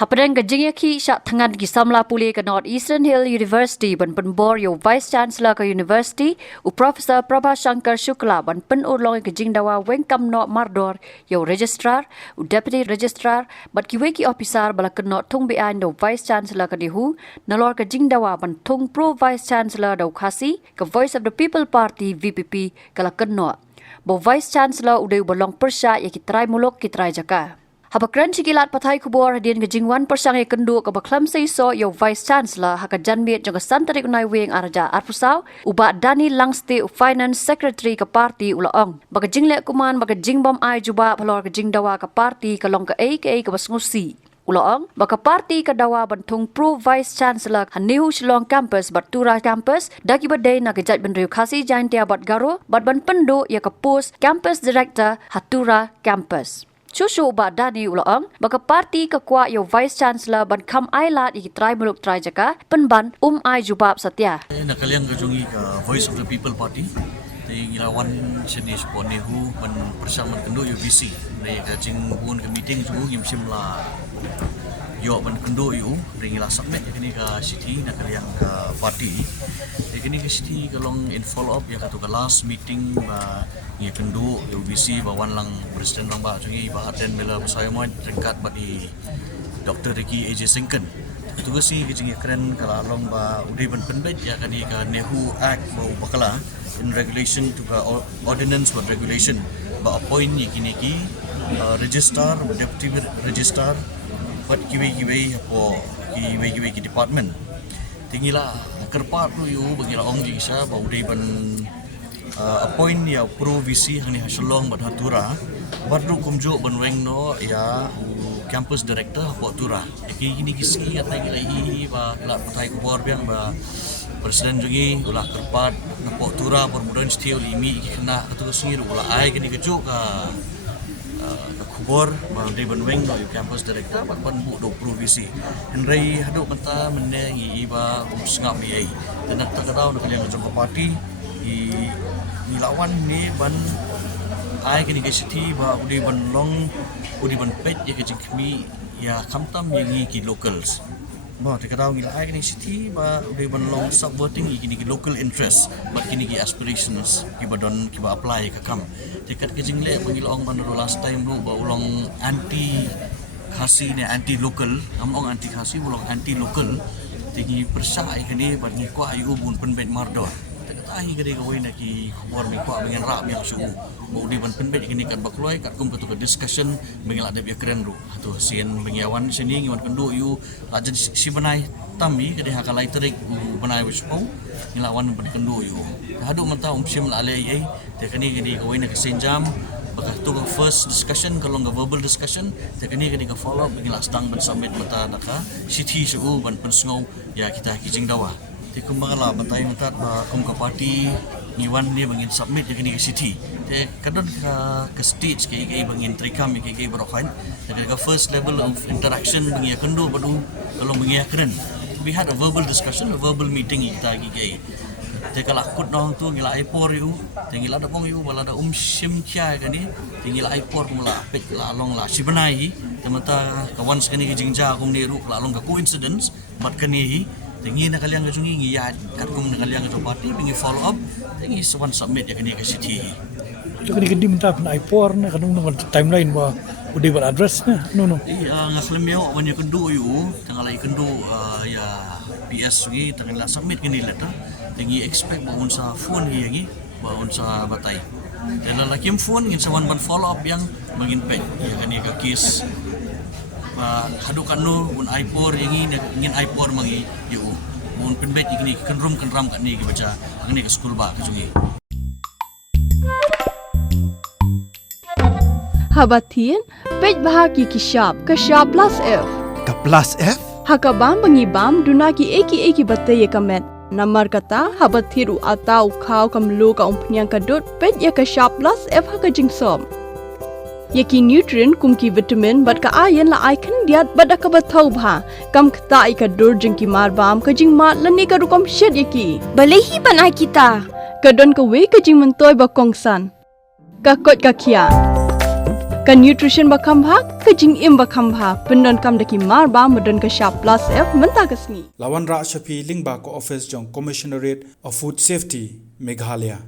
Hapadang gajing yaki syak tangan ki samla puli ke North Eastern Hill University ban penbor yo Vice Chancellor ke University u Professor Prabha Shankar Shukla ban penurlong gajing dawa wengkam no mardor yo Registrar u Deputy Registrar bat ki weki officer bala ke not tung behind do Vice Chancellor ke dihu nalor gajing dawa ban tung Pro Vice Chancellor do khasi ke Voice of the People Party VPP kala ke no bo Vice Chancellor udai bolong persya yaki try mulok ki try jaka. Habakran cikilat patai kubur hadian kejingwan persang yang kendu ke baklam seiso yo Vice Chancellor haka janbit jaga santarik unai wing arja arpusau uba Dani Langste Finance Secretary ke parti ulaong baka jinglek kuman baka jingbom ai juba pelor ke jingdawa ke parti ke long ke ke basngusi ulaong baka parti ke dawa bentung Pro Vice Chancellor hanihu Shillong campus Batura campus daki badai na kejat benriu khasi jaintia bat garo bat ban pendu ya ke post campus director Hatura campus. Susu ubat Dani ulaong baka parti ke kuat yo Vice Chancellor ban kam ailat iki try muluk try jaka penban ai jubab satya. Nakaliang kajungi ke Voice of the People Party. Di ilawan sini seponehu ban persamaan kendu UVC. Dari kajing bun ke meeting tu ngim simla. Yo ban kendu yu ring ila submit kini ke city nakaliang ke party. Kini ke city kalong in follow up ya katu ke last meeting ba ngi kendu UVC ba wan lang presiden lang ba jungi ba attend bela saya mo ringkat ba di Dr. Ricky AJ Singken. Itu ke si kejing keren kala long ba udai ban penbet ya kani ka Nehu Act ba bakala in regulation to ka ordinance ba regulation ba appoint ni kini ki registrar deputy registrar but kiwi po kiwi ki department tinggilah kerpat tu yu bagi la ong jisa ba udai ban appoint ya Pro VC hani Shillong bat Hatura badru kumjo ban weng no ya campus director po Tura kini kisi at lagi ba lat patai kubor biang ba presiden jungi ulah kerpat na po Tura bermudahan setiap limi kena atau singir ulah ai kini kejo ka kubor ba di ban weng no campus director ban bu do Pro VC henry hadu mata meneng iba sengap ai dan tak tahu nak yang jong parti i lawan ni ban ai kini ke city ba udi ban long udi ban pet ya ke jingmi ya kamtam yang ki locals ba te kadau ngi ai kini city ba udi ban long subverting kini ki local interest but kini ki aspirations ki badon ki ba apply ke kam dekat ke jingle pangilong ban last time lu ba ulong anti khasi ni anti local among anti khasi ulong anti local tinggi persai kini ban ngi kwa ayu bun penbet mardor ahi gede kawai nak ki khobor mi kwa dengan rak mi su mau di ban penbet kini kat bakloi kat kum ke discussion mengilak de keren ru atu sien bengiawan sini ngiwan kendu yu lajen si benai tambi gede hakalai terik benai wispo ngilawan ban kendu yu hadu mata sim la ale ai te kini gede kawai nak senjam bakal tu first discussion kalau enggak verbal discussion te kini gede ka follow up mengilak stang ban submit mata naka city su ban pensngau ya kita kijing dawa ti kumbangala bantai mentat ba kum ka parti ngiwan ni bangin submit kini ke city te kadon ke stage ke bangin trikam ke brokan ke first level of interaction bangi kendu badu kalau bangi keren we had a verbal discussion a verbal meeting kita ke te kala kut nong tu ngila aipor yu te ngila da pong yu bala da sim kya kani te ngila aipor mula pek la long la sibenai te mata kawan sekani jingja kum ni ru la long ka coincidence mat kani tinggi nak kalian kejungi ngiyat kat kum nak kalian ke parti pingi follow up tinggi sewan submit ya kini ke city tu kini kendi minta na ipor na kanung nang timeline ba udi bar address na no ngaklem yo wanyo kendu yu tangalai kendu ya PS gi tangala submit kini letter tinggi expect ba unsa phone hi ngi ba unsa batai dan lakim phone ngin sewan ban follow up yang mangin pay ya kani ka case hadu kanu un aipor yang ingin aipor mangi yu un penbet ini kenrum kenram kat ni baca ni ke school ba ke jungi habatin pej bahaki ki shop plus f ka plus f hakabam bangi bam dunaki eki batte kamet namar kata habathiru atau khau kamlu ka umpnyang kadut pej ya ka shop plus f haka jingsom yaki nutrient kumki vitamin bat ka ayan la icon diat bada ka bathau bha kam khta ka dur jingki mar bam ka jing mat lani ka rukom shed yaki balehi banai kita kadon ka we ka jing mentoy ba kongsan ka kot ka khia Ka nutrition bakam bha ka jing im bakam bha pendon kam daki mar ba modon ka sharp plus F menta kasni. Lawan Ra Shafi Lingba ko office jong Commissionerate of Food Safety Meghalaya.